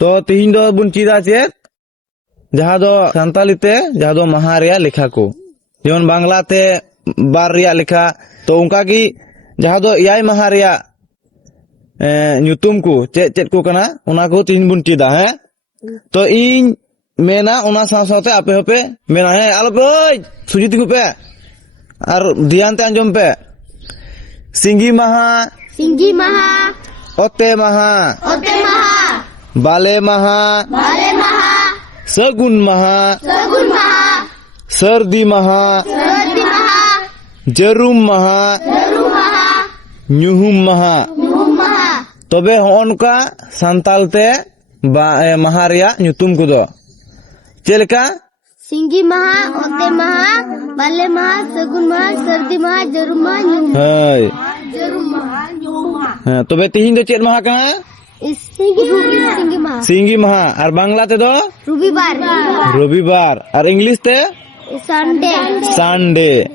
तो तीन दो बुन चीदा चेत जहाँ दो संताली ते जहाँ दो महा रिया लिखा को जेमन बांग्ला ते बार रिया लिखा तो उनका की जहाँ दो याय महा रिया ᱧᱩᱛᱩᱢ को चेत चेत को कना उना को तीन बुन चीदा है तो इन मेना उना साथ-साथे आपे होपे मेना है आलो पे सुजी तिगु पे और ध्यान ते अंजम पे सिंगी महा ओते महा बाले महा सगुन महा सर्दी महा जरूम महा ᱧᱩᱦᱩᱢ महा तबे होनका संताल ते महा रिया ᱧᱩᱛᱩᱢ को चेलका सिंगी महा ओते महा बाले महा सगुन महा सर्दी महा जरूम महा ᱧᱩᱦᱩᱢ हाय जरूम महा ᱧᱩᱦᱩᱢ महा हां तबे तीन दो चेत महा कना सिंगी महा और बांग्ला ते दो रविवार और इंग्लिश ते संडे